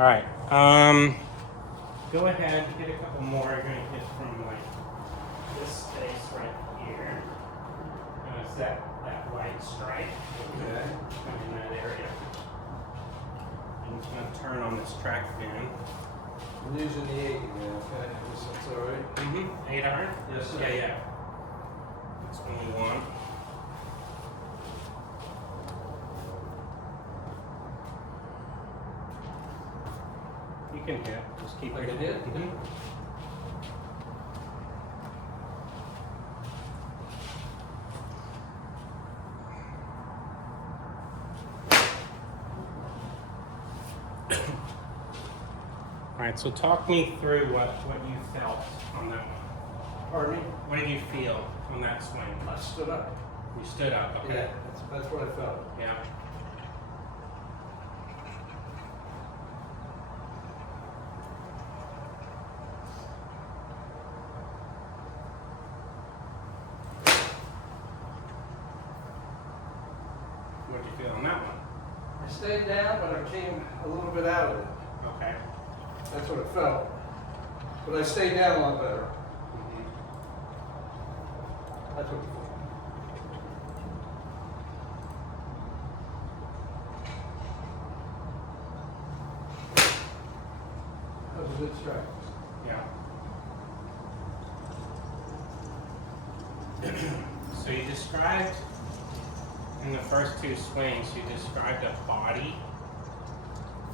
All right. Go ahead, hit a couple more. You're gonna hit from like this space right here. Gonna set that white stripe. Okay. Come in that area. I'm just gonna turn on this track fan. I'm using the 80 now, okay? That's all right? Mm-hmm. 8 iron? Yes, sir. Yeah. That's only one. You can hit. Just keep I it. can hit? Mhm. All right, so talk me through what you felt on that one. Pardon me? What did you feel on that swing? I stood up. You stood up, okay? Yeah, that's what I felt. Yeah. What did you feel on that one? I stayed down, but I came a little bit out of it. Okay. That's what it felt. But I stayed down a lot better. Mhm. That's what it felt. That was a good strike. Yeah. So you described in the first two swings, you described a body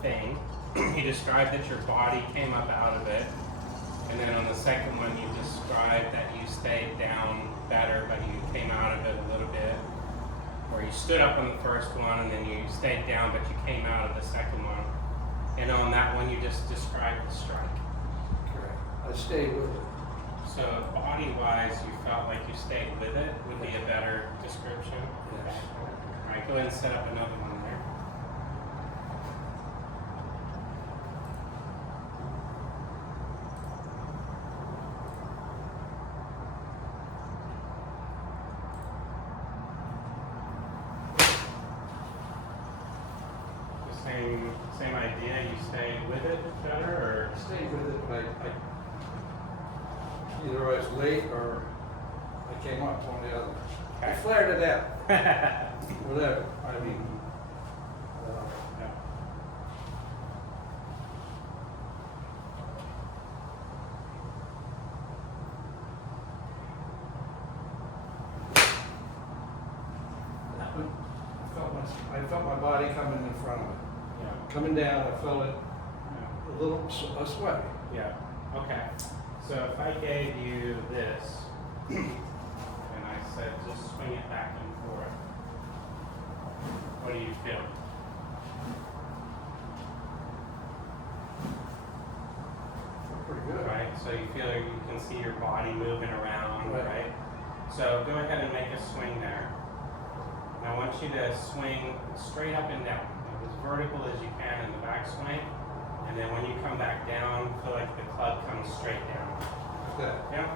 thing. You described that your body came up out of it. And then on the second one, you described that you stayed down better, but you came out of it a little bit. Or you stood up on the first one, and then you stayed down, but you came out of the second one. And on that one, you just described the strike. Correct. I stayed with it. So body-wise, you felt like you stayed with it would be a better description? Yes. All right, go ahead and set up another one there. The same idea, you stayed with it better, I stayed with it, but either I was late or I came up, one or the other. I flared it out, or? whatever. I mean, Yeah. I felt my body coming in front of it. Yeah. Coming down, I felt it Yeah. a little sweaty. Yeah, okay. So if I gave you this, and I said just swing it back and forth, what do you feel? Felt pretty good. Right, so you feel you can see your body moving around, Right. right? So go ahead and make a swing there. And I want you to swing straight up and down, as vertical as you can in the backswing. And then when you come back down, feel like the club comes straight down. Like that. Yeah?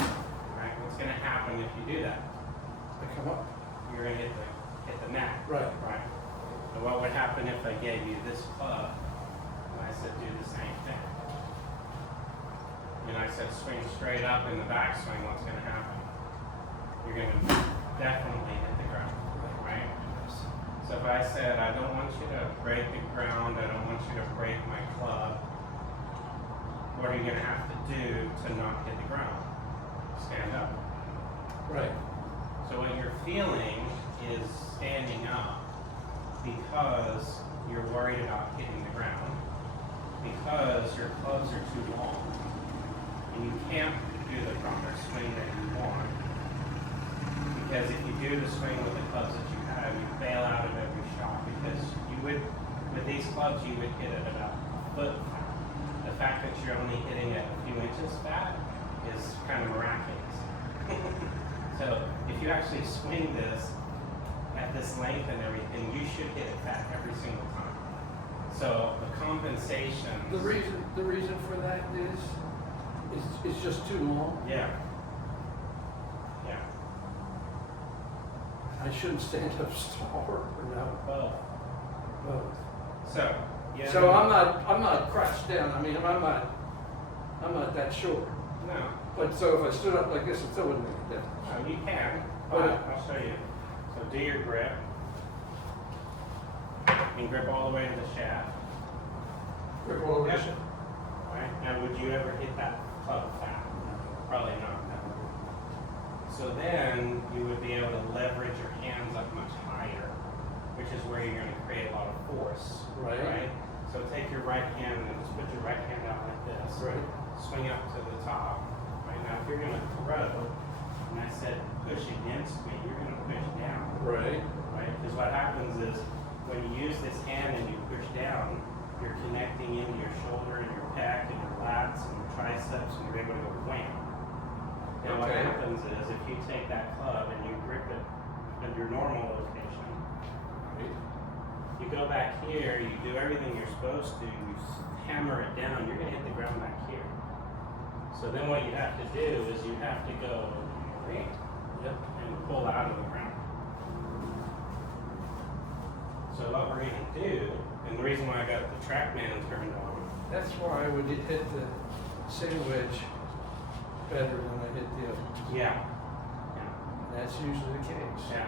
Alright, what's gonna happen if you do that? I come up. You're gonna hit the mat. Right. Right. So what would happen if I gave you this club and I said do the same thing? And I said swing straight up in the backswing, what's gonna happen? You're gonna definitely hit the ground, right? So if I said I don't want you to break the ground, I don't want you to break my club, what are you gonna have to do to not hit the ground? Stand up. Right. So what you're feeling is standing up because you're worried about hitting the ground, because your clubs are too long, and you can't do the proper swing that you want. Because if you do the swing with the clubs that you have, you fail out of every shot, because you would, with these clubs, you would hit it about a foot flat. The fact that you're only hitting it a few inches fat is kind of miraculous. So if you actually swing this at this length and everything, you should hit it fat every single time. So the compensation. The reason for that is it's just too long. Yeah. Yeah. I shouldn't stand up taller or no. Both. Both. So Yeah. So I'm not crouched down, I mean, I'm not that short. No. But so if I stood up like this, it still wouldn't make a difference. No, you can, but I'll show you. So do your grip. And grip all the way to the shaft. Grip all over the Yep. shit. Right? Now, would you ever hit that club flat? Probably not. No. So then you would be able to leverage your hands up much higher, which is where you're going to create a lot of force. Right. So take your right hand and just put your right hand out like this. Right. Swing up to the top. Right now, if you're going to throw, and I said push against me, you're going to push down. Right. Right? Because what happens is when you use this hand and you push down, you're connecting into your shoulder and your pec and your lats and your triceps, and you're able to go wham. Now what Okay. happens is if you take that club and you grip it at your normal location, you go back here, you do everything you're supposed to, you hammer it down, you're gonna hit the ground back here. So then what you have to do is you have to go and pull out of the ground. So what we're gonna do, and the reason why I got the TrackMan turned on, That's why I would hit the single wedge better than I hit the other. yeah, That's usually the case. yeah.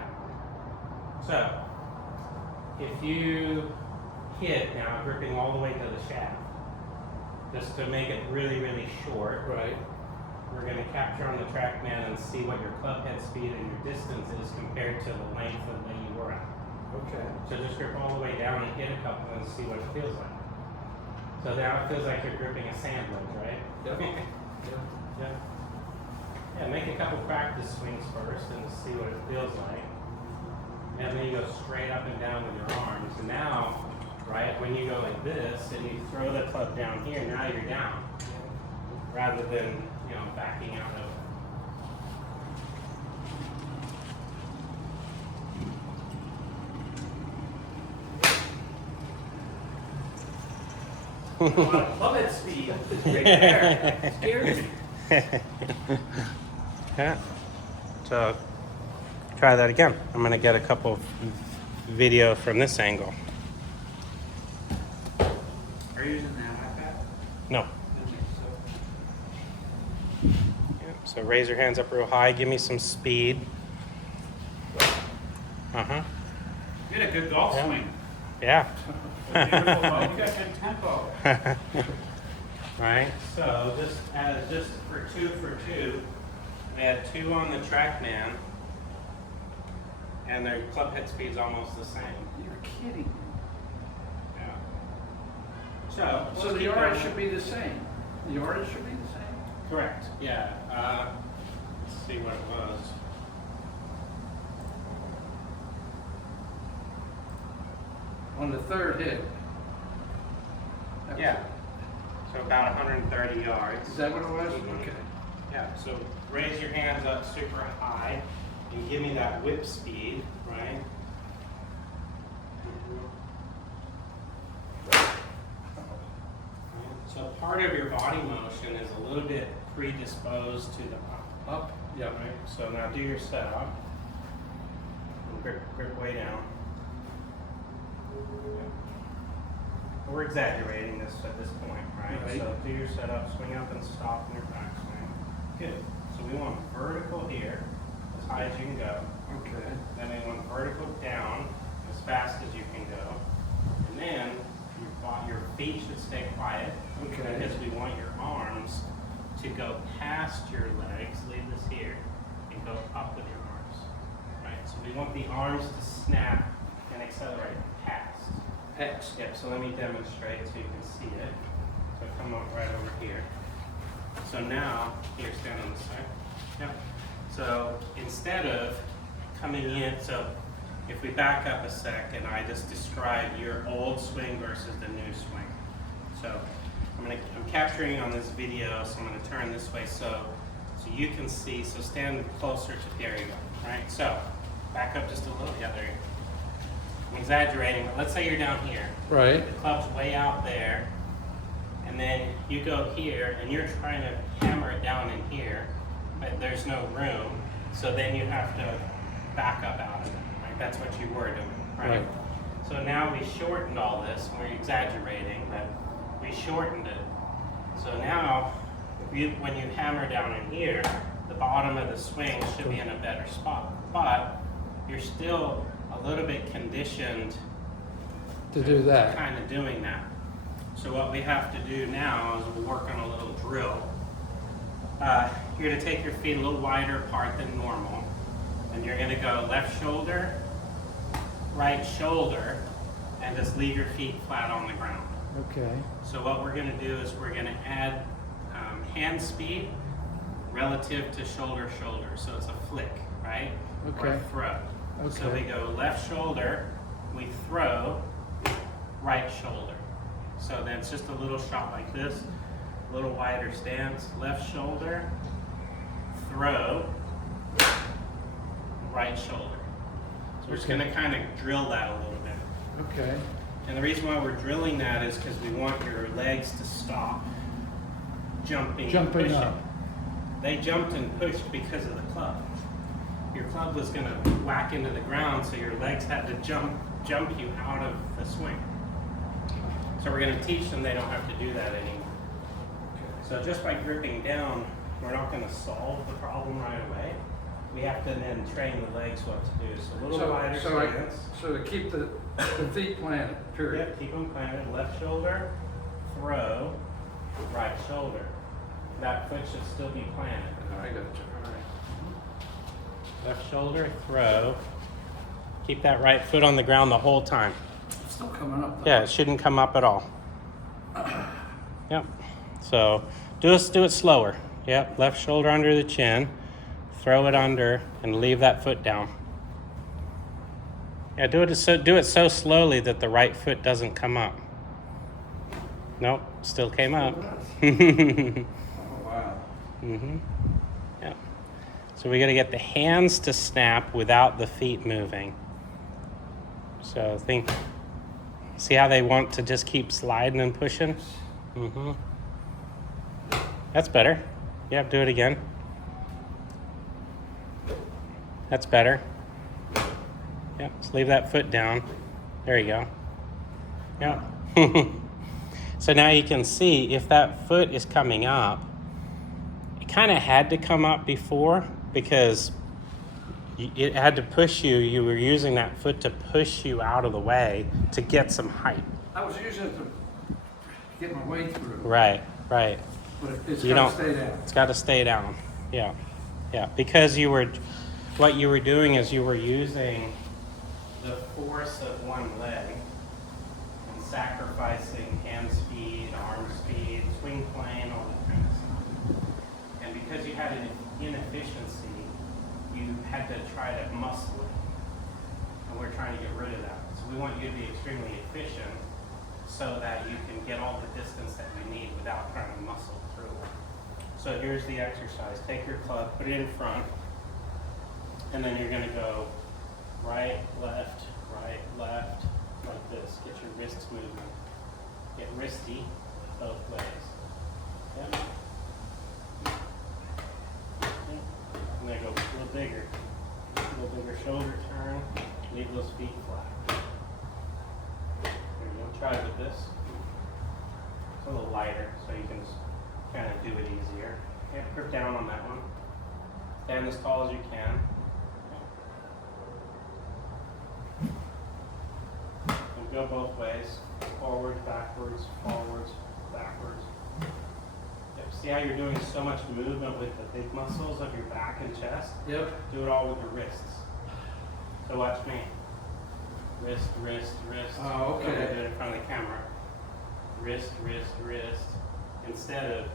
So, if you hit now, gripping all the way to the shaft, just to make it really, really short, Right. we're going to capture on the TrackMan and see what your club head speed and your distance is compared to the length of that you were at. Okay. So just grip all the way down and hit a couple and see what it feels like. So now it feels like you're gripping a sand ledge, right? Yep. Yeah. Yeah, make a couple practice swings first and see what it feels like. And then you go straight up and down with your arms. And now, right, when you go like this and you throw the club down here, now you're down. Rather than, backing out of. Love that speed. Right there. Scares me. Yeah. So try that again. I'm gonna get a couple of video from this angle. Are you using that iPad? No. Yep. So raise your hands up real high. Give me some speed. Uh-huh. You had a good golf Yeah. swing. Yeah. Beautiful ball. You got good tempo. Right. So just for two, we had 2 on the TrackMan, and their club head speed's almost the same. You're kidding. Yeah. So So let's the keep yardage going. should be the same. The yardage should be the same. Correct. Yeah. Let's see what it was. On the third hit. Yeah. So about 130 yards. Is that what it was? Mhm. Okay. Yeah, so raise your hands up super high and give me that whip speed, right? So part of your body motion is a little bit predisposed to the up. Up. Yeah, right. So now do your setup. And grip way down. We're exaggerating this at this point, right? Right. So do your setup, swing up and stop in your backswing. Good. So we want vertical here, as high as you can go. Okay. Then we want vertical down, as fast as you can go. And then your feet should stay quiet. Okay. Because we want your arms to go past your legs, leave this here, and go up with your arms. Right? So we want the arms to snap and accelerate past. X. Yep, so let me demonstrate so you can see it. So come up right over here. So now, here, stand on this side. Yep. So instead of coming in, so if we back up a second, I just described your old swing versus the new swing. So I'm capturing on this video, so I'm gonna turn this way so you can see, so stand closer to, there you go, right? So back up just a little, yeah, there you go. I'm exaggerating, but let's say you're down here. Right. The club's way out there, and then you go here, and you're trying to hammer it down in here, but there's no room, so then you have to back up out of it, right? That's what you were doing, right? Right. So now we shortened all this. We're exaggerating, but we shortened it. So now, when you hammer down in here, the bottom of the swing should be in a better spot. But you're still a little bit conditioned To do that. kind of doing that. So what we have to do now is we'll work on a little drill. You're going to take your feet a little wider apart than normal. And you're going to go left shoulder, right shoulder, and just leave your feet flat on the ground. Okay. So what we're going to do is we're going to add hand speed relative to shoulder. So it's a flick, right? Or Okay. a throw. So Okay. we go left shoulder, we throw, right shoulder. So then it's just a little shot like this, a little wider stance, left shoulder, throw, right shoulder. So we're just Okay. going to kind of drill that a little bit. Okay. And the reason why we're drilling that is because we want your legs to stop jumping and Jumping pushing. up. They jumped and pushed because of the club. Your club was going to whack into the ground, so your legs had to jump you out of the swing. So we're going to teach them they don't have to do that anymore. So just by gripping down, we're not going to solve the problem right away. We have to then train the legs what to do. So a little wider stance. So to keep the feet planted, period. Yep, keep them planted. Left shoulder, throw, right shoulder. That foot should still be planted. I got you. All right. Left shoulder, throw. Keep that right foot on the ground the whole time. It's still coming up though. Yeah, it shouldn't come up at all. Yep. So do it slower. Yep, left shoulder under the chin. Throw it under and leave that foot down. Yeah, do it so slowly that the right foot doesn't come up. Nope, still came up. Oh, wow. Mm-hmm. Yeah. So we got to get the hands to snap without the feet moving. So see how they want to just keep sliding and pushing? Mm-hmm. That's better. Yep, do it again. That's better. Yep, just leave that foot down. There you go. Yep. So now you can see if that foot is coming up, it kind of had to come up before because it had to push you. You were using that foot to push you out of the way to get some height. I was using it to get my way through. Right. But it's You got don't- to stay down. It's got to stay down. Yeah. Because what you were doing is you were using the force of one leg and sacrificing hand speed, arm speed, swing plane, all that kind of stuff. And because you had an inefficiency, you had to try to muscle it. And we're trying to get rid of that. So we want you to be extremely efficient so that you can get all the distance that we need without trying to muscle through it. So here's the exercise. Take your club, put it in front, and then you're going to go right, left, like this. Get your wrists moving. Get wristy both ways. Yep. I'm going to go a little bigger shoulder turn. Leave those feet flat. There you go. Try with this. It's a little lighter, so you can just kind of do it easier. Yeah, grip down on that one. Stand as tall as you can. And go both ways. Forward, backwards, forwards, backwards. Yep. See how you're doing so much movement with the big muscles of your back and chest? Yep. Do it all with your wrists. So watch me. Wrist, wrist, wrist. Oh, okay. Don't do it in front of the camera. Wrist, wrist, wrist. Instead of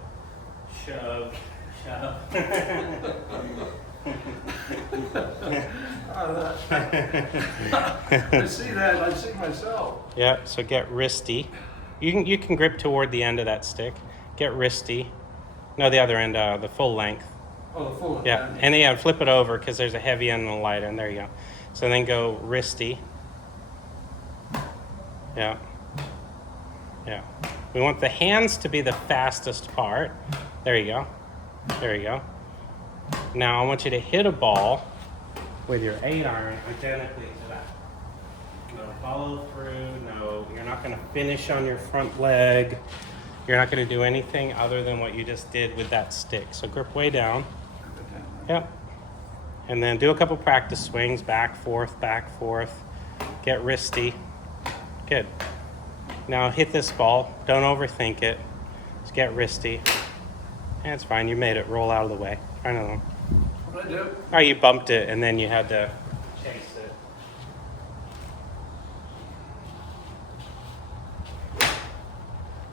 shove, shove. I see that. I see myself. Yeah, so get wristy. You can grip toward the end of that stick. Get wristy. No, the other end, the full length. Oh, the full. Yeah, and then flip it over because there's a heavy end and a light end. There you go. So then go wristy. Yeah. We want the hands to be the fastest part. There you go. Now I want you to hit a ball with your 8-iron identically to that. No follow through. No, you're not gonna finish on your front leg. You're not gonna do anything other than what you just did with that stick. So grip way down. Yep. And then do a couple practice swings, back, forth, get wristy. Good. Now hit this ball, don't overthink it. Just get wristy. And it's fine, you made it, roll out of the way. Try another one. What do I do? Oh, you bumped it and then you had to chase it.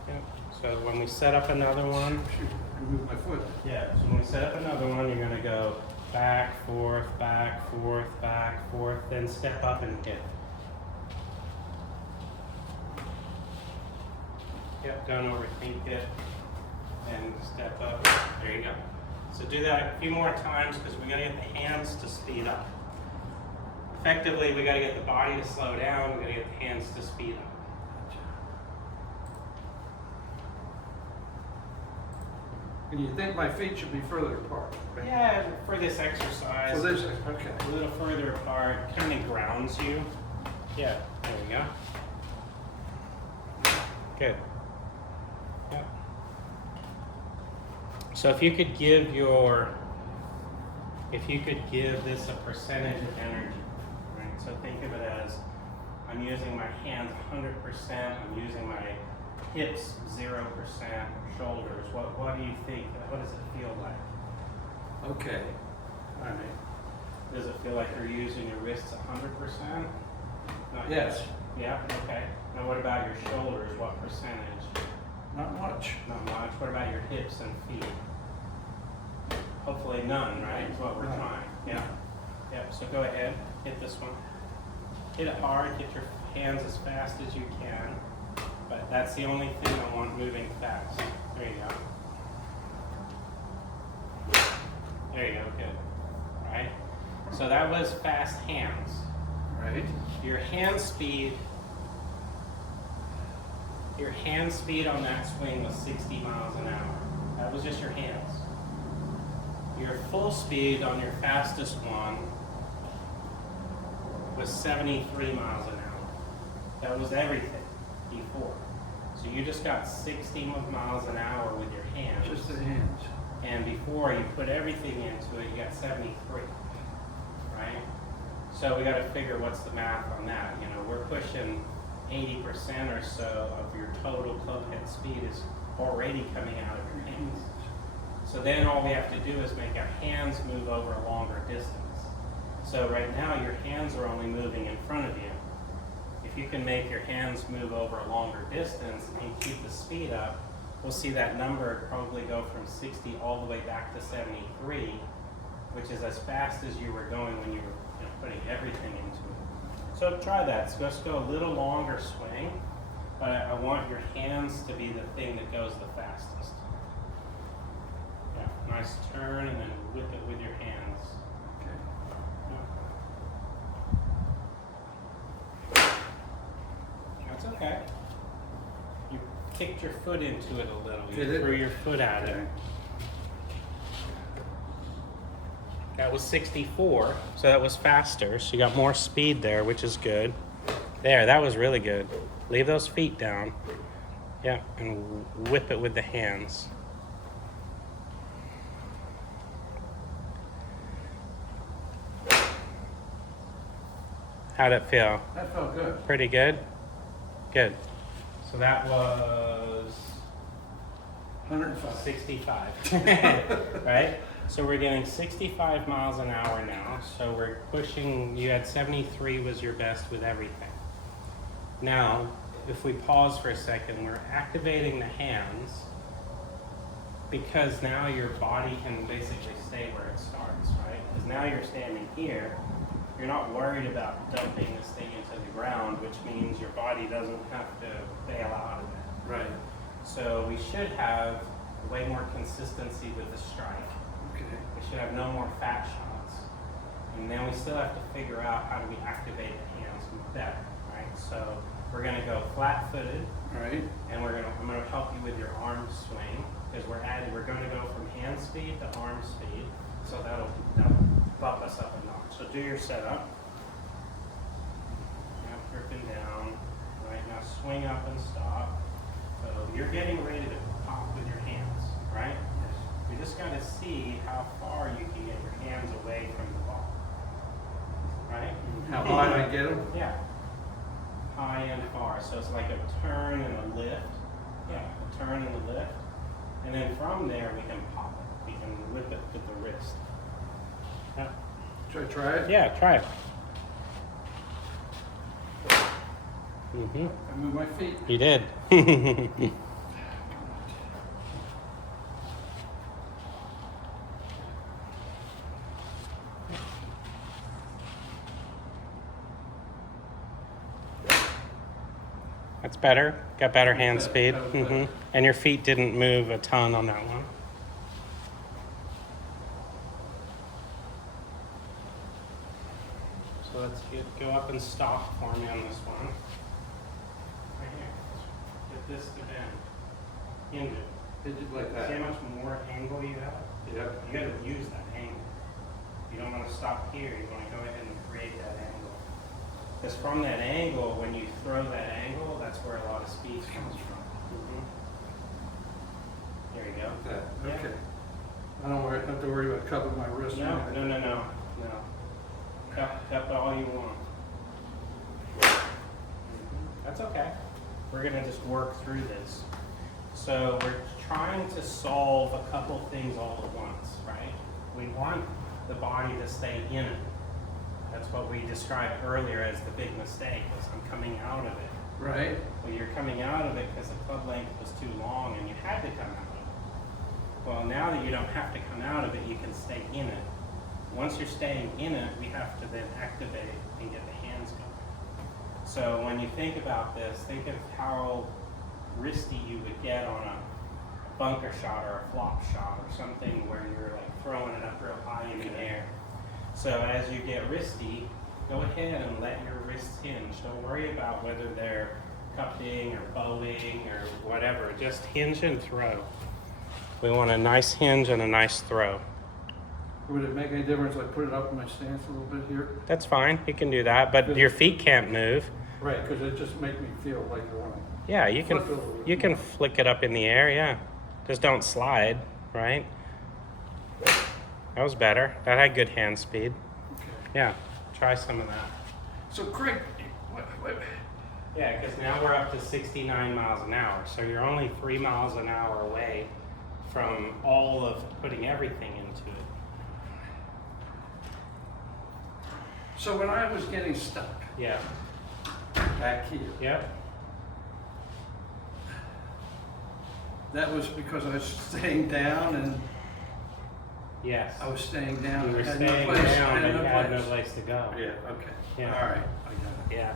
Yep. So when we set up another one, Shoot, I moved my foot. yeah, so when we set up another one, you're gonna go back, forth, then step up and hit. Yep, don't overthink it. And step up. There you go. So do that a few more times because we gotta get the hands to speed up. Effectively, we gotta get the body to slow down, we gotta get the hands to speed up. And you think my feet should be further apart? Right? Yeah, for this exercise. So this, okay. A little further apart, kind of grounds you. Yeah, there we go. Good. Yeah. So if you could give this a percentage of energy, right? So think of it as I'm using my hands 100%, I'm using my hips 0%, shoulders. What do you think? What does it feel like? Okay. All right. Does it feel like you're using your wrists 100%? Not Yes. yet. Yeah, okay. Now what about your shoulders? What percentage? Not much. Not much. What about your hips and feet? Hopefully none, right? Is what we're None. trying. Yeah. Yeah, so go ahead, hit this one. Hit it hard, get your hands as fast as you can. But that's the only thing I want moving fast. There you go. There you go, good. Right? So that was fast hands. Right. Your hand speed on that swing was 60 miles an hour. That was just your hands. Your full speed on your fastest one was 73 miles an hour. That was everything before. So you just got 60 miles an hour with your hands. Just the hands. And before you put everything into it, you got 73, right? So we got to figure what's the math on that. You know, we're pushing 80% or so of your total club head speed is already coming out of your hands. So then all we have to do is make our hands move over a longer distance. So right now your hands are only moving in front of you. If you can make your hands move over a longer distance and keep the speed up, we'll see that number probably go from 60 all the way back to 73, which is as fast as you were going when you were putting everything into it. So try that. So let's go a little longer swing, but I want your hands to be the thing that goes the fastest. Yeah, nice turn and then whip it with your hands. Okay. That's okay. You kicked your foot into it a little. You Did it? threw your foot at it. Okay. That was 64, so that was faster. So you got more speed there, which is good. There, that was really good. Leave those feet down. Yeah, and whip it with the hands. How'd it feel? That felt good. Pretty good? Good. So that was 105. 65, right? So we're getting 65 miles an hour now. So we're pushing, you had 73 was your best with everything. Now, if we pause for a second, we're activating the hands because now your body can basically stay where it starts, right? Because now you're standing here, you're not worried about dumping this thing into the ground, which means your body doesn't have to bail out of it. Right. So we should have way more consistency with the strike. Okay. We should have no more fat shots. And then we still have to figure out how do we activate the hands better, right? So we're gonna go flat-footed, Right. and I'm gonna help you with your arm swing, because we're gonna go from hand speed to arm speed, so that'll bump us up a notch. So do your setup. Yep, you're dripping down. Right, now swing up and stop. So you're getting ready to pop with your hands, right? You just got to see how far you can get your hands away from the ball. Right? How high I get them? Yeah. High and far. So it's like a turn and a lift. Yeah, a turn and a lift. And then from there we can pop it. We can whip it with the wrist. Yeah. Should I try it? Yeah, try it. Mm-hmm. I move my feet. You did. That's better. Got better hand speed. That was better. Mm-hmm. And your feet didn't move a ton on that one. So let's go up and stop for me on this one. Right here. Get this to bend. Hinge it. Did you like See how that? much more angle you have? Yep. You gotta use that angle. You don't wanna stop here, you wanna go ahead and create that angle. Because from that angle, when you throw that angle, that's where a lot of speed comes from. There you go. That, Yeah. okay. I don't have to worry about cupping my wrist. or No, anything. no. Cup all you want. That's okay. We're gonna just work through this. So we're trying to solve a couple things all at once, right? We want the body to stay in it. That's what we described earlier as the big mistake, was I'm coming out of it. Right? Well, you're coming out of it because the club length was too long and you had to come out of it. Well, now that you don't have to come out of it, you can stay in it. Once you're staying in it, we have to then activate and get the hands going. So when you think about this, think of how wristy you would get on a bunker shot or a flop shot or something where you're like throwing it up real high in the air. So as you get wristy, go ahead and let your wrists hinge. Don't worry about whether they're cupping or bowing or whatever. Just hinge and throw. We want a nice hinge and a nice throw. Would it make any difference if I put it up in my stance a little bit here? That's fine. You can do that, but your feet can't move. Right, because it just makes me feel like I want to. Yeah, you can Flip it over. you can flick it up in the air. Yeah, just don't slide. Right. That was better. That had good hand speed. Okay. Yeah, try some of that. So Craig, what, Yeah, because now we're up to 69 miles an hour. So you're only 3 miles an hour away from all of putting everything into it. so when I was getting stuck Yeah. back here, Yep. that was because I was staying down and Yes. I was staying down. You were I had staying no place. down, I but had you no had no place. place to go. Yeah, okay. Yeah. All right, I got it. Yeah.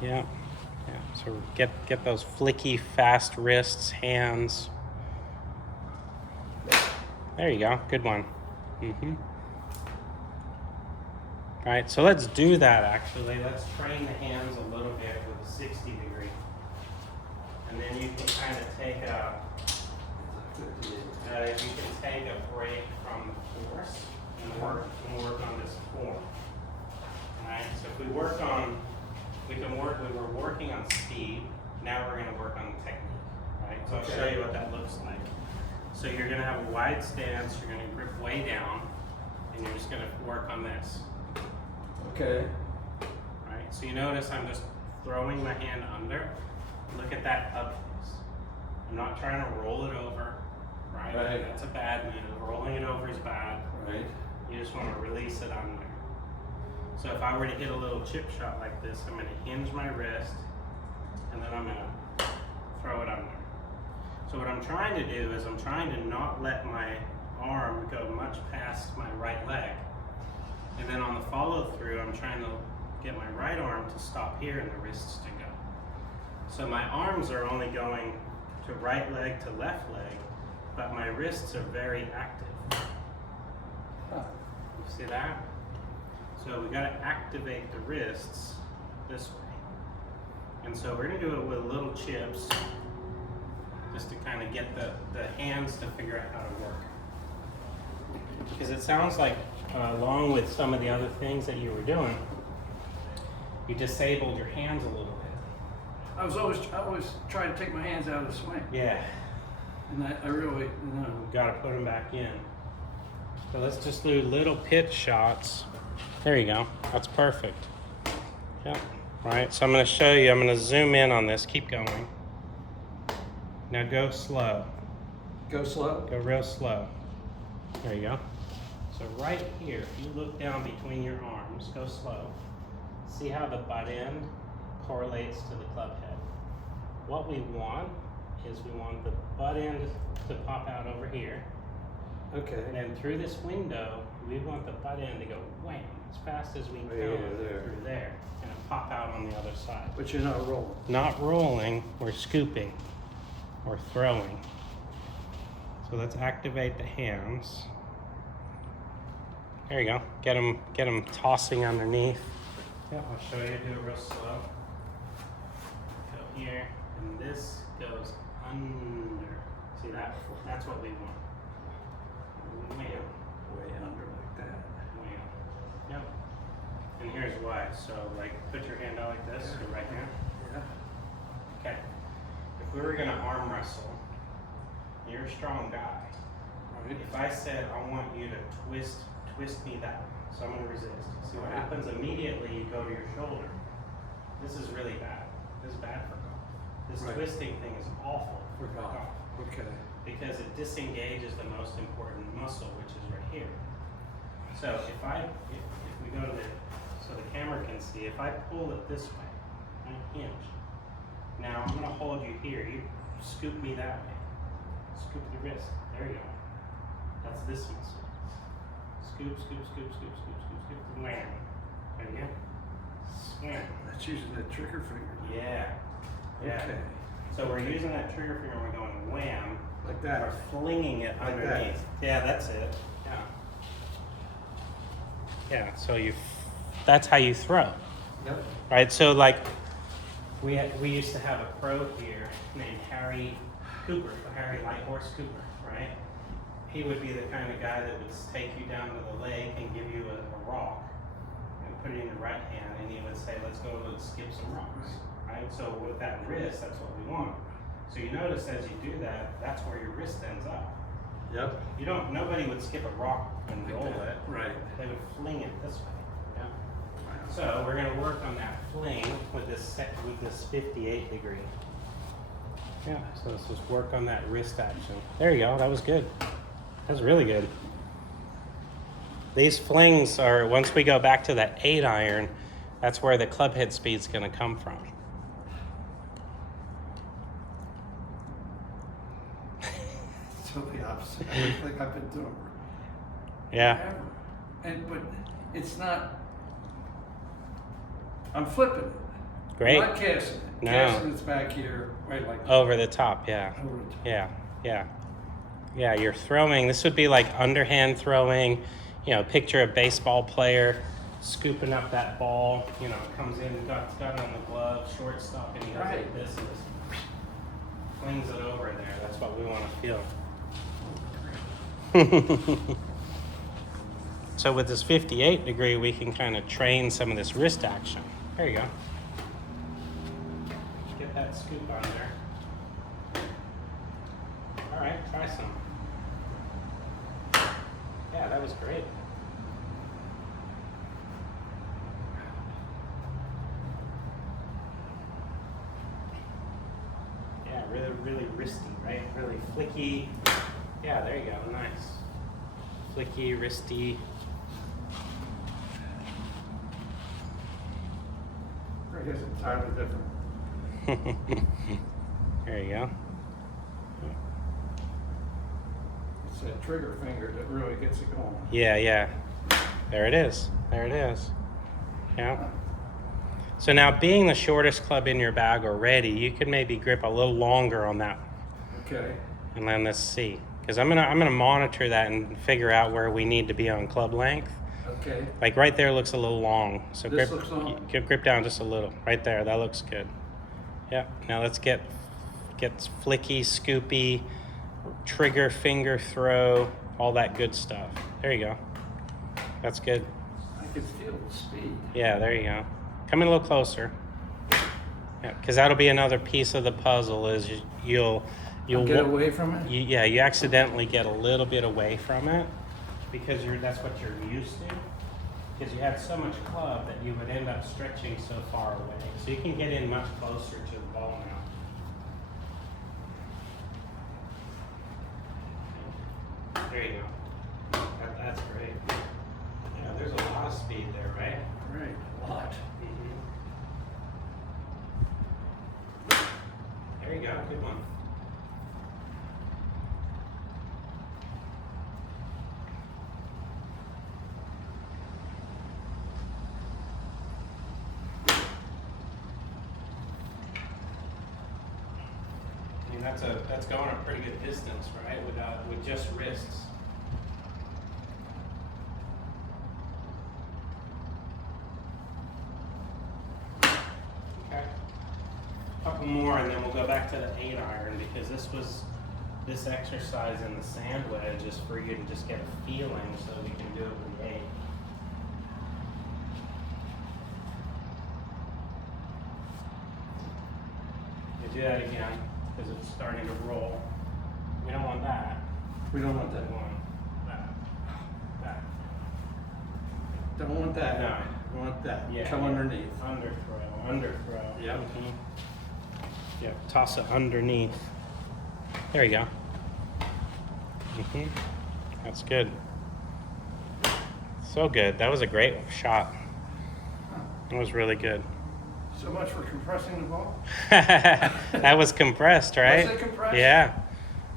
Yeah. Yeah. So get those flicky, fast wrists, hands. There you go. Good one. Mm-hmm. All right. So let's do that. Actually, let's train the hands a little bit with a 60 degree, and then you can kind of take you can take a break from the force and work on this form. Alright, so if we work on, we were working on speed, now we're going to work on technique. Right? So I'll show you what that looks like. So you're going to have a wide stance, you're going to grip way down, and you're just going to work on this. Okay. Alright, so you notice I'm just throwing my hand under. Look at that up close. I'm not trying to roll it over. Right? Right. That's a bad move. Rolling it over is bad. Right. You just want to release it under. So if I were to hit a little chip shot like this, I'm going to hinge my wrist, and then I'm going to throw it under. So what I'm trying to do is I'm trying to not let my arm go much past my right leg. And then on the follow through, I'm trying to get my right arm to stop here and the wrists to go. So my arms are only going to right leg to left leg, but my wrists are very active. Huh. You see that? So we got to activate the wrists this way. And so we're going to do it with little chips just to kind of get the hands to figure out how to work. Because it sounds like, along with some of the other things that you were doing, You disabled your hands a little bit. I always trying to take my hands out of the swing. Yeah. And I really, Got to put them back in. So let's just do little pitch shots. There you go. That's perfect. Yep. All right. So I'm going to show you. I'm going to zoom in on this. Keep going. Now go slow. Go slow. Go real slow. There you go. So right here, if you look down between your arms, go slow. See how the butt end correlates to the club head. What we want is we want the butt end to pop out over here. Okay. And then through this window, we want the butt end to go wham as fast as we can Way over there. through there and pop out on the other side. But you're not rolling. Not rolling, we're scooping or throwing. So let's activate the hands. There you go. Get them tossing underneath. Yeah, I'll show you. Do it real slow. Go here, and this goes under. See that? That's what we want. Wham. Way under like that. Wham. Yep. And here's why. So, like, put your hand out like this, your right hand. Yeah. Okay. If we were gonna arm wrestle, you're a strong guy. Right. If I said I want you to twist me that way, so I'm gonna resist. See what happens immediately? You go to your shoulder. This is really bad. This is bad for golf. This Right. twisting thing is awful For golf. Okay. because it disengages the most important muscle, which is right here. So if we go to so the camera can see, if I pull it this way, I hinge. Now I'm gonna hold you here. You scoop me that way. Scoop the wrist. There you go. That's this muscle. Scoop, scoop, scoop, scoop, scoop, scoop, scoop. Wham. There you go. Swam. That's using that trigger finger. Yeah. Yeah. Okay. So we're using that trigger finger and we're going wham. Like We're that. flinging it Like underneath. Yeah, that's it. Yeah. Yeah, so that's how you throw. Yep. Right? So like we used to have a pro here named Harry Cooper, Harry Lighthorse Cooper, right? He would be the kind of guy that would take you down to the lake and give you a rock and put it in your right hand, and he would say, let's go and skip some rocks, right? So with that wrist, that's what we want. So you notice as you do that, that's where your wrist ends up. Yep. Nobody would skip a rock and roll it. Right. They would fling it this way. Yeah. So we're gonna work on that fling with this 58 degree. Yeah, so let's just work on that wrist action. There you go, that was good. That was really good. These flings are, once we go back to that 8 iron, that's where the club head speed's gonna come from. So the opposite. I think I've been doing. Yeah, Forever. But it's not. I'm flipping it. great. I'm not casting it. No. Casting it's back here, right like that. Over the top, yeah. Over the top. Yeah, yeah. Yeah, you're throwing. This would be like underhand throwing. You know, picture a baseball player scooping up that ball. You know, comes in, got it on the glove, shortstop, and he goes Right. like this and just flings it over in there. That's what we want to feel. So with this 58 degree, we can kind of train some of this wrist action. There you go. Get that scoop on there. All right, try some. Yeah, that was great. Yeah, really, really wristy, right? Really flicky. Yeah, there you go. Nice. Flicky, wristy. I guess it's entirely different. There you go. It's that trigger finger that really gets it going. Yeah, yeah. There it is. There it is. Yeah. So now, being the shortest club in your bag already, you could maybe grip a little longer on that, Okay. and then let's see. Because I'm gonna monitor that and figure out where we need to be on club length. Okay. Like right there looks a little long, so This looks long? grip down just a little. Right there, that looks good. Yeah. Now let's get flicky, scoopy, trigger, finger throw, all that good stuff. There you go. That's good. I can feel the speed. Yeah, there you go. Come in a little closer. Yeah, because that'll be another piece of the puzzle. Is you'll Get away from it? yeah, you accidentally get a little bit away from it because that's what you're used to. Because you had so much club that you would end up stretching so far away. So you can get in much closer to the ball now. There you go. That's great. Yeah, there's a lot of speed there, right? Right, a lot. There you go, good one. I mean, that's going a pretty good distance, right? With just wrists. Okay. Couple more, and then we'll go back to the 8-iron because this exercise in the sand wedge is for you to just get a feeling so we can do it with the 8. You do that again because it's starting to roll. We don't want that. We don't want that. We want that. That. Don't want that. No. We want that. Yeah. Come underneath. Underthrow. Yep. Yep. Toss it underneath. There you go. That's good. So good. That was a great shot. That was really good. So much for compressing the ball? That was compressed, right? Was it compressed? Yeah.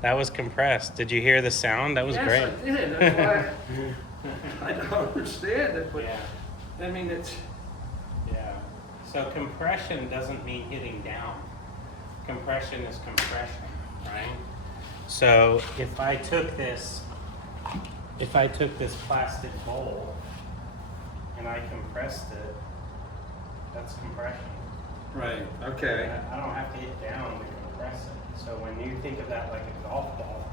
That was compressed. Did you hear the sound? That was Yes, great. I did. That's why I don't understand it, but Yeah. I mean, it's, Yeah. So compression doesn't mean hitting down. Compression is compression, right? So if I took this plastic bowl and I compressed it, that's compression. right, okay. I don't have to hit down to compress it. So when you think of that like a golf ball,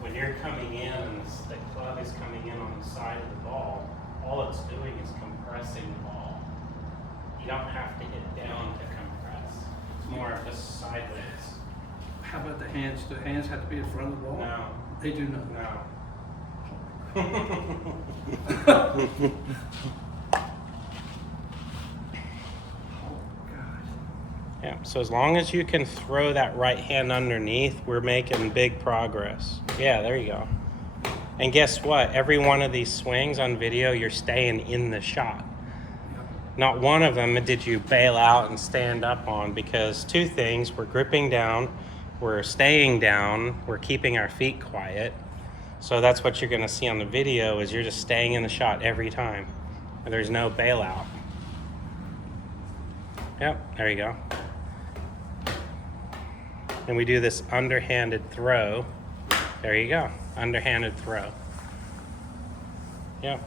when you're coming in and the club is coming in on the side of the ball, all it's doing is compressing the ball. You don't have to hit down to compress. It's more of just sideways. How about the hands? Do hands have to be in front of the ball? No, They do not. no. Oh, God. Yeah, so as long as you can throw that right hand underneath, we're making big progress. Yeah, there you go. And guess what? Every one of these swings on video, you're staying in the shot. Not one of them did you bail out and stand up on, because two things: we're gripping down, we're staying down, we're keeping our feet quiet. So that's what you're gonna see on the video, is you're just staying in the shot every time. There's no bailout. Yep, there you go. And we do this underhanded throw. There you go, underhanded throw. Yep.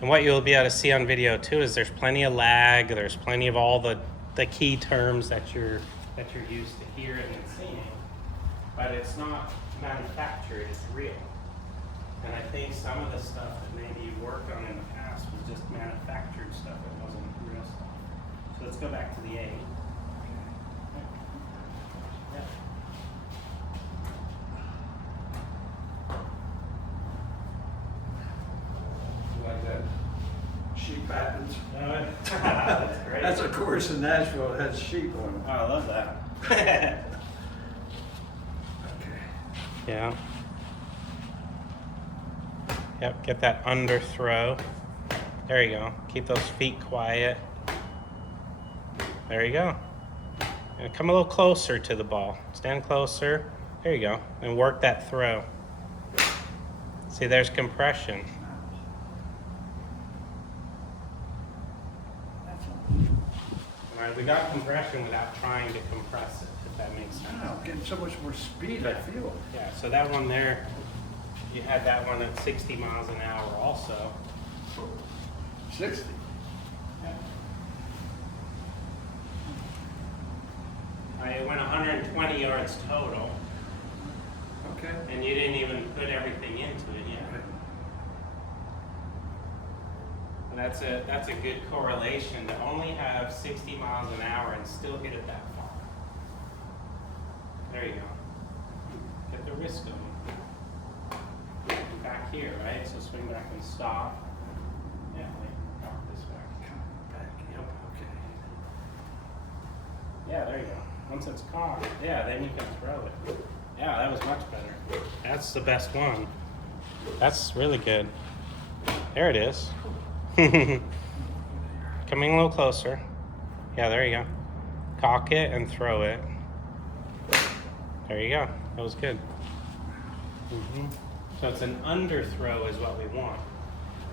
And what you'll be able to see on video too is there's plenty of lag, there's plenty of all the key terms that you're used to hearing and seeing, but it's not manufactured, it's real. And I think some of the stuff that maybe you worked on in the past was just manufactured stuff, it wasn't real stuff. So let's go back to the 8. Yeah. Like that. Sheep happens. That's great. That's a course in Nashville. It has sheep on it. Oh, I love that. Okay. Yeah. Yep, get that under throw. There you go. Keep those feet quiet. There you go. And come a little closer to the ball. Stand closer. There you go. And work that throw. See, there's compression. All right, we got compression without trying to compress it, if that makes sense. Wow, getting so much more speed, I feel. Yeah, so that one there, you had that one at 60 miles an hour also. 60. It went 120 yards total, Okay. and you didn't even put everything into it yet. That's a good correlation to only have 60 miles an hour and still hit it that far. There you go. Get the wrist going. Back here, right? So swing back and stop. Yeah, like cock this back. Back, yep, okay. Yeah, there you go. Once it's cocked, yeah, then you can throw it. Yeah, that was much better. That's the best one. That's really good. There it is. Coming a little closer. Yeah, there you go. Cock it and throw it. There you go. That was good. So it's an underthrow is what we want.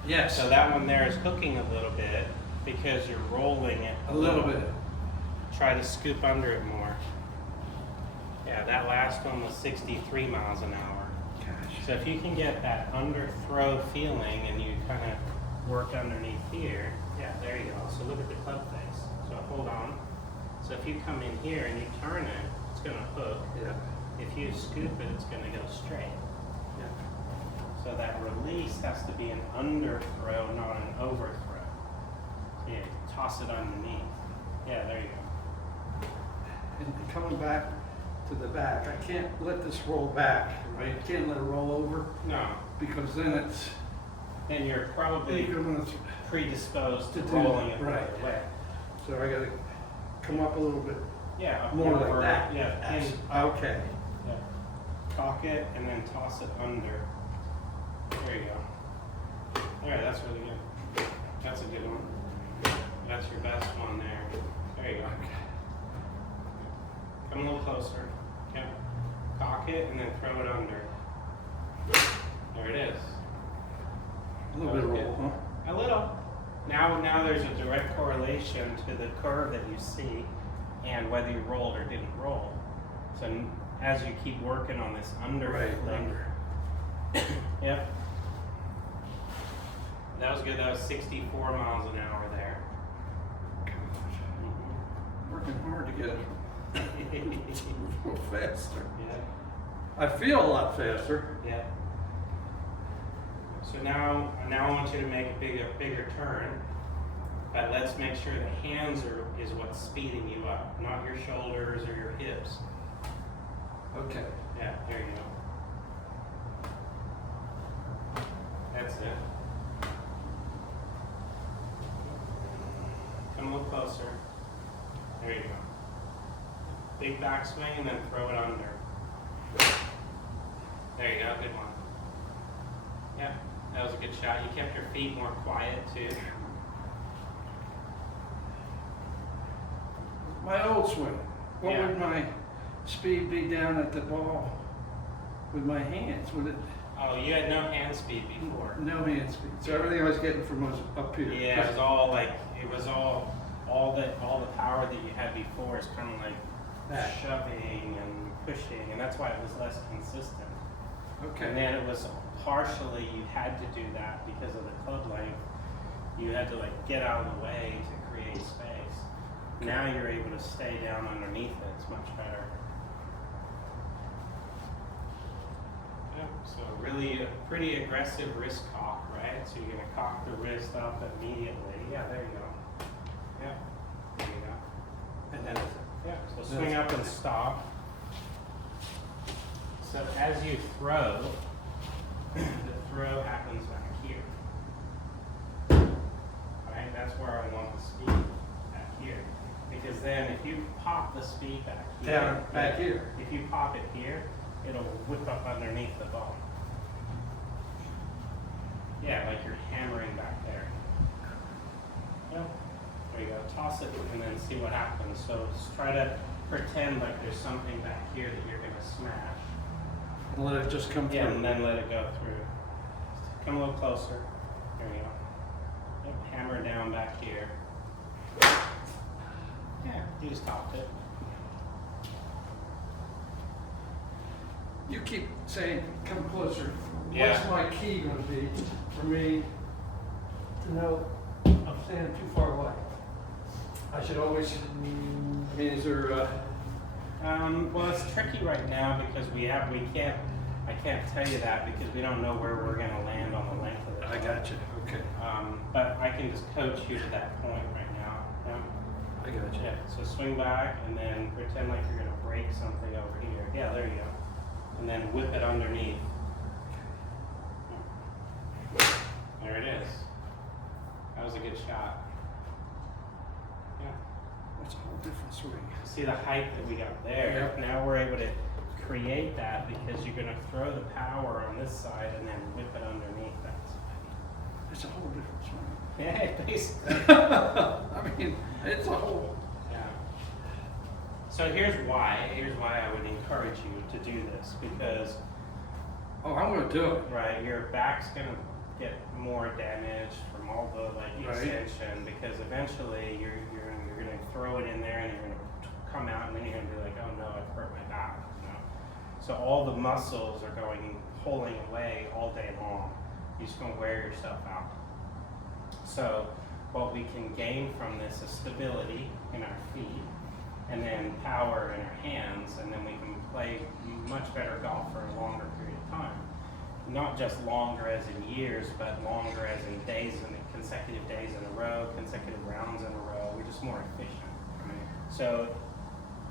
Yes. So that one there is hooking a little bit because you're rolling it A little bit. Try to scoop under it more. Yeah, that last one was 63 miles an hour. Gosh. So if you can get that underthrow feeling and you kind of work underneath here, yeah, there you go. So look at the club face. So hold on. So if you come in here and you turn it, it's going to hook. Yeah. If you scoop it, it's going to go straight. Yeah. So that release has to be an underthrow, not an overthrow. So yeah, toss it underneath. Yeah, there you go. And coming back to the back, I can't let this roll back, right? Can't let it roll over No, because then it's, then you're probably you're gonna, predisposed to To do rolling that, it the right. other way. so I gotta come up a little bit Yeah, up more over, like that. Yeah, That's- and Okay. yeah. Cock it and then toss it under. There you go. All right, that's really good. That's a good one. That's your best one there. There you go. Come a little closer. Yep. Cock it and then throw it under. There it is. A little bit of Okay. roll, huh? A little. Now there's a direct correlation to the curve that you see and whether you rolled or didn't roll. So as you keep working on this under Right, thing. under. Yep. That was good. That was 64 miles an hour there. Working hard to get it a little faster. Yeah. I feel a lot faster. Yeah. So now I want you to make a bigger turn, but let's make sure the hands is what's speeding you up, not your shoulders or your hips. Okay. Yeah, there you go. That's it. Come a little closer. There you go. Big backswing and then throw it under. There you go, good one. Yeah, that was a good shot. You kept your feet more quiet too. My old swing, what Yeah. would my speed be down at the ball with my hands? Would it, Oh, you had no hand speed before. no hand speed? So everything I was getting from was up here. Yeah, it was all the power that you had before is kind of like That. shoving and pushing, and that's why it was less consistent. And Okay. then it was partially you had to do that because of the club length. You had to like get out of the way to create space. Now you're able to stay down underneath it. It's much better. Yeah, so really a pretty aggressive wrist cock, right? So you're gonna cock the wrist up immediately. Yeah, there you go. Yeah, there you go. And then Yeah, so swing up and stop. So as you throw, the throw happens back here. Right, that's where I want the speed, back here. Because then if you pop the speed back here. down, back here. If you pop it here, it'll whip up underneath the ball. Yeah, like you're hammering back there. Yep. There you go. Toss it and then see what happens. So just try to pretend like there's something back here that you're gonna smash. And let it just come through. Yeah, and then let it go through. Come a little closer. There you go. Yep, hammer down back here. Yeah, you just topped it. You keep saying, come closer. Yeah. What's my key gonna be for me to know I'm standing too far away? I should always, I mean, is there, Well, it's tricky right now because I can't tell you that because we don't know where we're gonna land on the length of it. I got you. Okay, But I can just coach you to that point right now. Yeah. I got you. Yeah, so swing back and then pretend like you're gonna break something over here. Yeah, there you go. And then whip it underneath. There it is. That was a good shot. Yeah. That's a whole different swing. See the height that we got there? Yep. Now we're able to create that because you're gonna throw the power on this side and then whip it underneath that side. It's a whole different swing. Yeah, basically. I mean, it's a whole. Yeah. So here's why I would encourage you to do this, because Oh, I'm gonna do it. right, your back's gonna get more damage from all the like Right. extension, because eventually you're gonna throw it in there and you're gonna come out and then you're gonna be like, oh no, I've hurt my back. You know? So all the muscles are pulling away all day long. You're just gonna wear yourself out. So what we can gain from this is stability in our feet, and then power in our hands, and then we can play much better golf for a longer period of time. Not just longer as in years, but longer as in days and consecutive days in a row, consecutive rounds in a row. We're just more efficient. So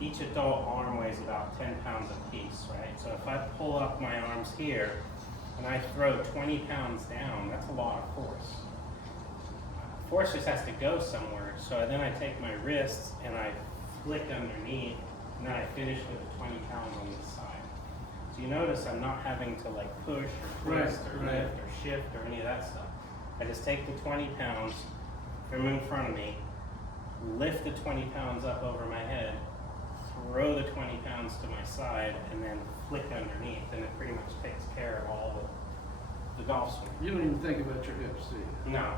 each adult arm weighs about 10 pounds apiece, right? So if I pull up my arms here and I throw 20 pounds down, that's a lot of force. Force just has to go somewhere. So then I take my wrists and I flick underneath, and then I finish with a 20 pounds on this side. So you notice I'm not having to like push or twist or Right. lift or shift or any of that stuff. I just take the 20 pounds from in front of me, lift the 20 pounds up over my head, throw the 20 pounds to my side, and then flick underneath, and it pretty much takes care of all the golf swing. You don't even think about your hips, do you? No,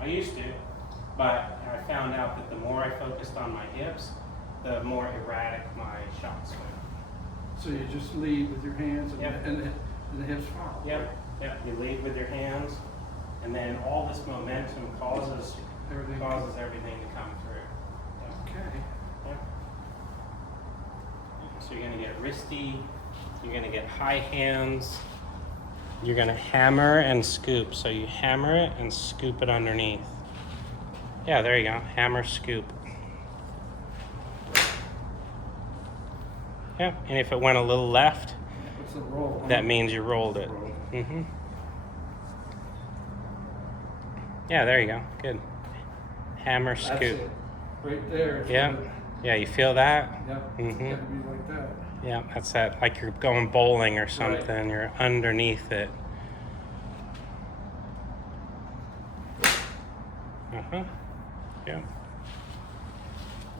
I used to, but I found out that the more I focused on my hips, the more erratic my shots went. So you just lead with your hands and, Yep. and the hips follow. Yep. You lead with your hands, and then all this momentum causes Everything. everything to come through. Okay. Yep. So you're gonna get wristy, you're gonna get high hands, you're gonna hammer and scoop. So you hammer it and scoop it underneath. Yeah, there you go. Hammer, scoop. Yeah, and if it went a little left, What's the roll? that means you rolled it. Roll. Mm-hmm. Yeah, there you go. Good. Hammer, That's scoop. it. Right there. It's Yeah. gonna- Yeah, you feel that? Yep. Mhm. It's gotta be like that. Yeah, that's that. Like you're going bowling or something. You're underneath it. Uh-huh. Yeah.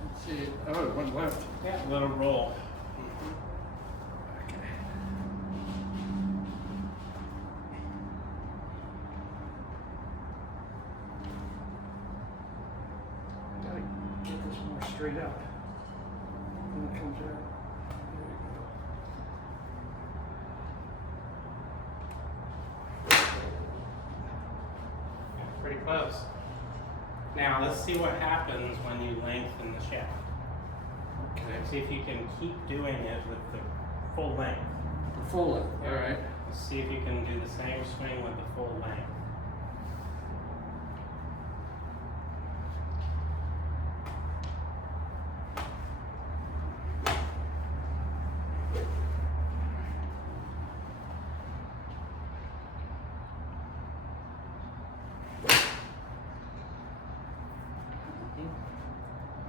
Let's see. Oh, it went left. Yeah, little roll. Okay. Gotta get this more straight up. When it comes out. Yeah, pretty close. Now let's see what happens when you lengthen the shaft. Okay. See if you can keep doing it with the full length. Full length. All right. Let's see if you can do the same swing with the full length.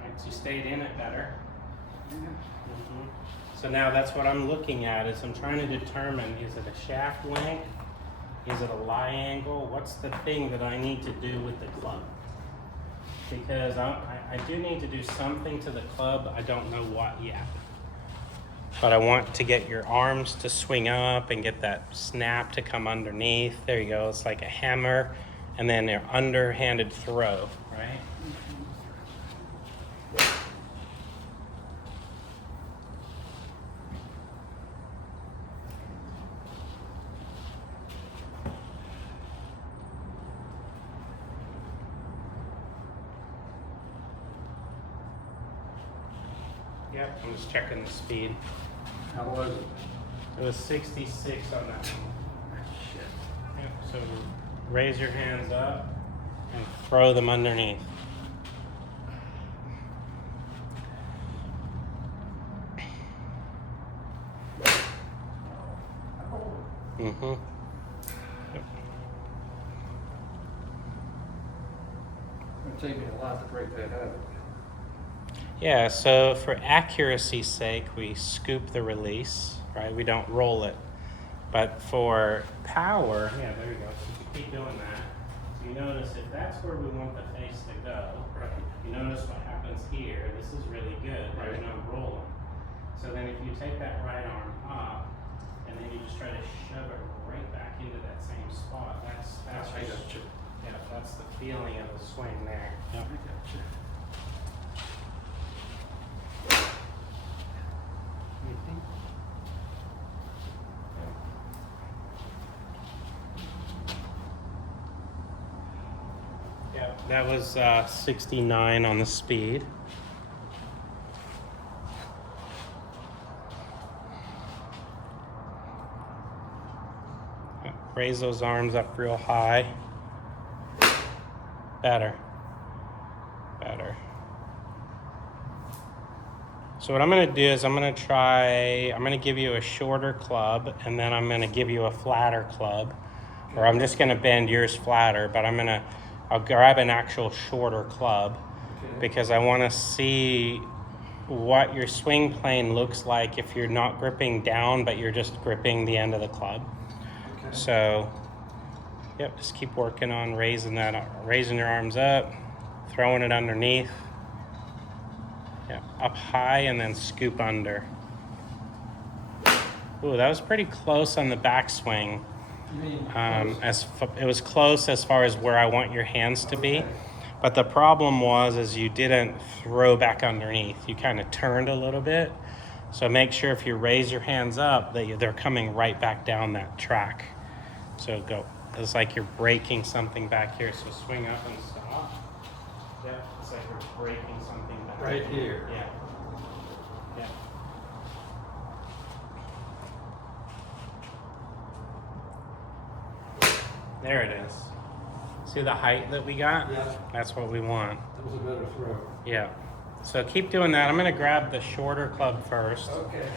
Right, so you stayed in it better. Yeah. So now that's what I'm looking at, is I'm trying to determine, is it a shaft length? Is it a lie angle? What's the thing that I need to do with the club? Because I do need to do something to the club. I don't know what yet. But I want to get your arms to swing up and get that snap to come underneath. There you go. It's like a hammer and then your underhanded throw, right? Yep, I'm just checking the speed. How was it? It was 66 on that one. Shit. Yep, so raise your hands up and throw them underneath. Mm-hmm. It'll take me a lot to break that habit. Yeah, so for accuracy's sake, we scoop the release, right? We don't roll it. But for power, yeah, there you go. So you keep doing that. So you notice if that's where we want the face to go, Right. you notice what happens here. This is really good. There's Right. no rolling. So then if you take that right arm up, and then you just try to shove it right back into that same spot, that's I gotcha. yeah, that's the feeling of the swing there. I gotcha. Mhm. Yeah, that was 69 on the speed. Raise those arms up real high. Better. Better. So what I'm going to do is I'm going to give you a shorter club, and then I'm going to give you a flatter club. Or I'm just going to bend yours flatter, but I'll grab an actual shorter club Okay. because I want to see what your swing plane looks like if you're not gripping down, but you're just gripping the end of the club. Okay. So, yep, just keep working on raising your arms up, throwing it underneath. Yeah, up high and then scoop under. Ooh, that was pretty close on the backswing. You mean It was close as far as where I want your hands to be, Okay. but the problem is you didn't throw back underneath. You kind of turned a little bit. So make sure if you raise your hands up that they're coming right back down that track. So go. It's like you're breaking something back here. So swing up and stop. Yeah, it's like you're breaking something back. Right here. Yeah. Yeah. There it is. See the height that we got? Yeah. That's what we want. That was a better throw. Yeah. So keep doing that. I'm going to grab the shorter club first. Okay.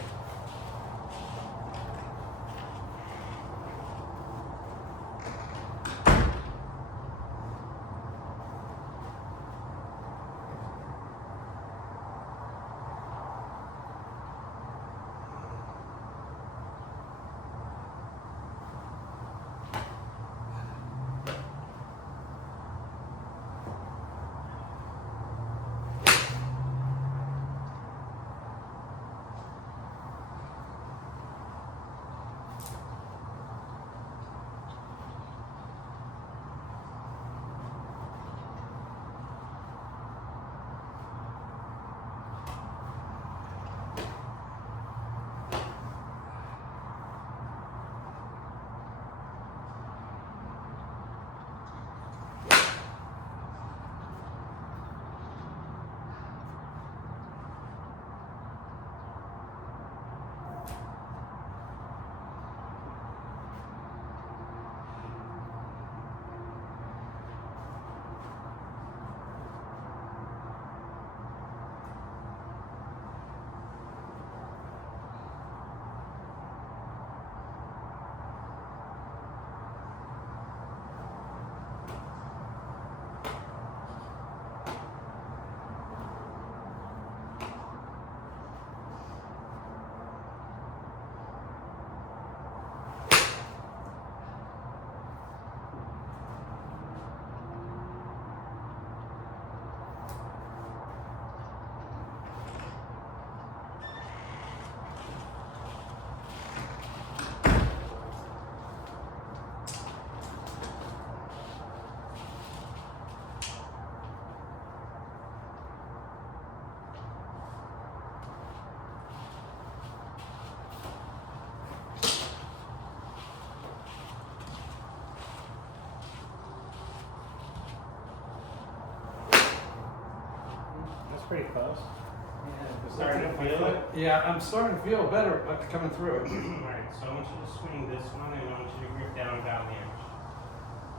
That's pretty close. Yeah. Starting to feel it? Yeah, I'm starting to feel better coming through it. Alright, so I want you to swing this one and I want you to grip down about the inch.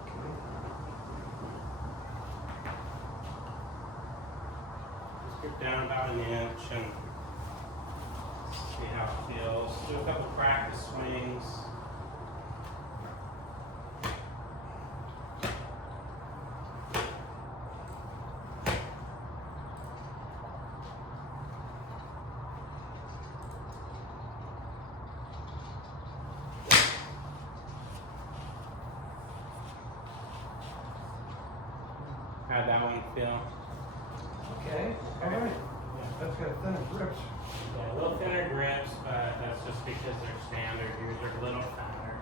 Okay. down about an inch and see how it feels. Do a couple practice swings. How'd that one feel? Okay, all right. That's got thin grips. Yeah, a little thinner grips, but that's just because they're standard. Yours are a little fatter.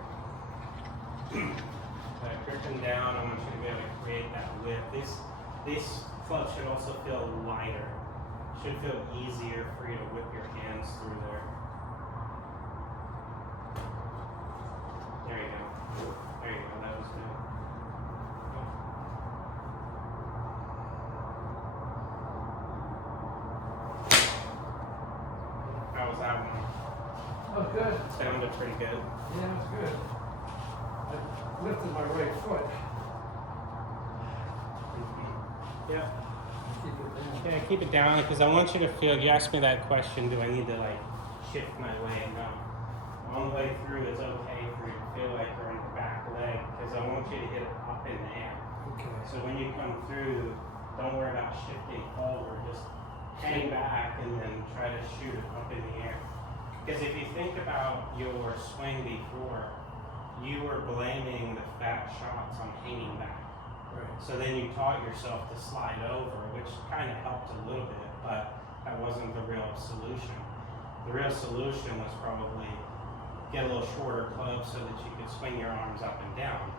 But gripping down, I want you to be able to create that width. These clubs should also feel lighter. Should feel easier for you to whip your hands through there. There you go. There you go. That was good. How was that one? Oh, good. Sounded pretty good. Yeah, it was good. I lifted my right foot. Yeah. Keep it down. Yeah, keep it down because I want you to feel. You asked me that question. Do I need to like shift my leg? No. On the way through, it's okay for you to feel like you're on your back leg because I want you to hit it up in the air. Okay. So when you come through, don't worry about shifting forward. Just hang back and then try to shoot it up in the air. Because if you think about your swing before, you were blaming the fat shots on hanging back. Right. So then you taught yourself to slide over, which kind of helped a little bit, but that wasn't the real solution. The real solution was probably get a little shorter club so that you could swing your arms up and down.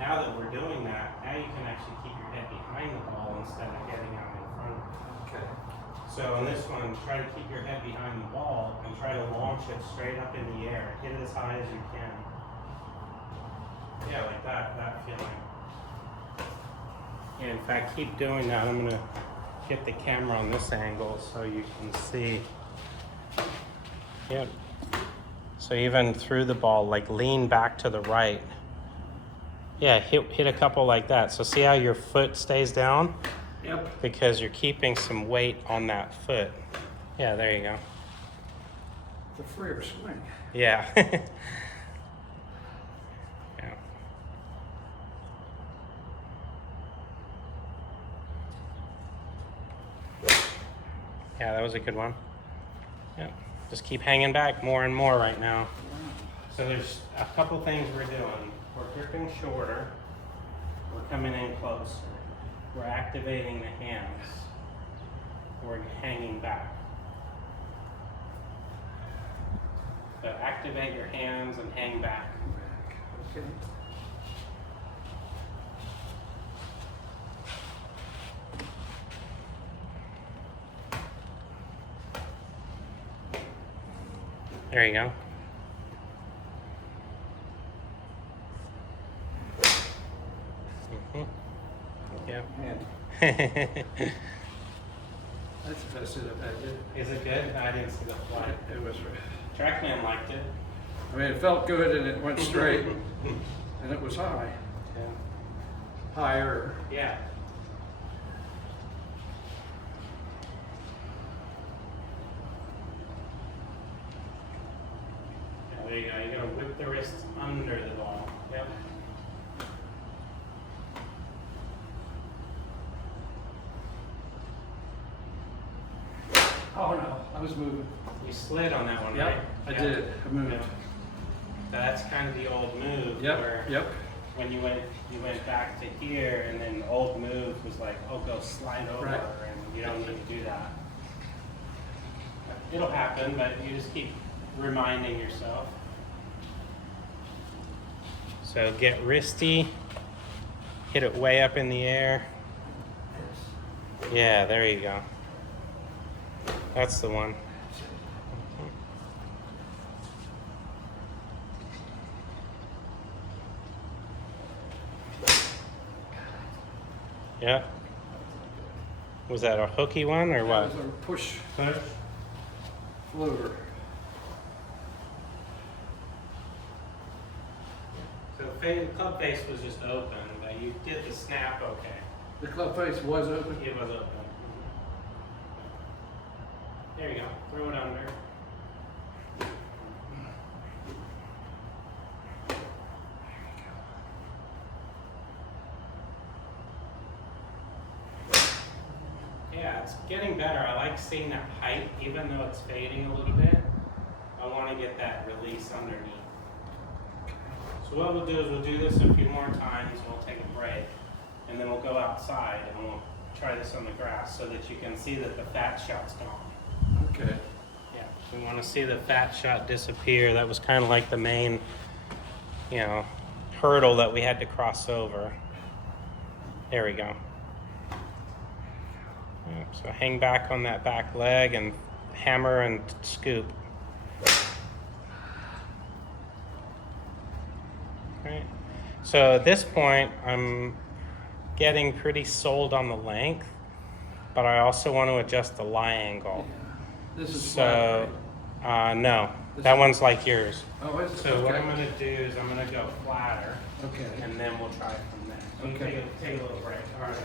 Now that we're doing that, now you can actually keep your head behind the ball instead of getting out in front of it. Okay. So in this one, try to keep your head behind the ball and try to launch it straight up in the air. Hit it as high as you can. Yeah, like that feeling. Yeah, in fact, keep doing that. I'm gonna get the camera on this angle so you can see. Yep. So even through the ball, like lean back to the right. Yeah, hit a couple like that. So see how your foot stays down? Yep. Because you're keeping some weight on that foot. Yeah, there you go. The freer swing. Yeah. Yeah. Yeah, that was a good one. Yeah. Just keep hanging back more and more right now. So there's a couple things we're doing. We're gripping shorter. We're coming in closer. We're activating the hands. We're hanging back. So activate your hands and hang back. Okay. There you go. Yep. Man, that's the best setup I did. Is it good? I didn't see the flight. It was. Trackman liked it. I mean, it felt good and it went straight, and it was high, Yeah. higher. Yeah. Yeah, there you go. You're gonna whip the wrist under the ball. Yep. Oh no, I was moving. You slid on that one, Yep, right? I Yep. did. I moved. Yep. That's kind of the old move Yep. where Yep. when you went back to here, and then the old move was like, oh, go slide over, Right. and you don't need to do that. It'll happen, but you just keep reminding yourself. So get wristy, hit it way up in the air. Yeah, there you go. That's the one. Yeah. Was that a hooky one or what? That was a push Push. floater. So club face was just open, but you did the snap okay. The club face was open. It was open. There you go. Throw it under. Yeah, it's getting better. I like seeing that height, even though it's fading a little bit. I want to get that release underneath. So what we'll do is we'll do this a few more times, we'll take a break, and then we'll go outside and we'll try this on the grass so that you can see that the fat shot's gone. Okay. Yeah, we want to see the fat shot disappear. That was kind of like the main, you know, hurdle that we had to cross over. There we go. Yep, so hang back on that back leg and hammer and scoop. Right. So at this point, I'm getting pretty sold on the length, but I also want to adjust the lie angle. This is So, flat, no, This that is- one's like yours. right? Oh, is it? So what Okay. I'm going to do is I'm going to go flatter, Okay. and then we'll try from there. So you Okay. take a little break. All right.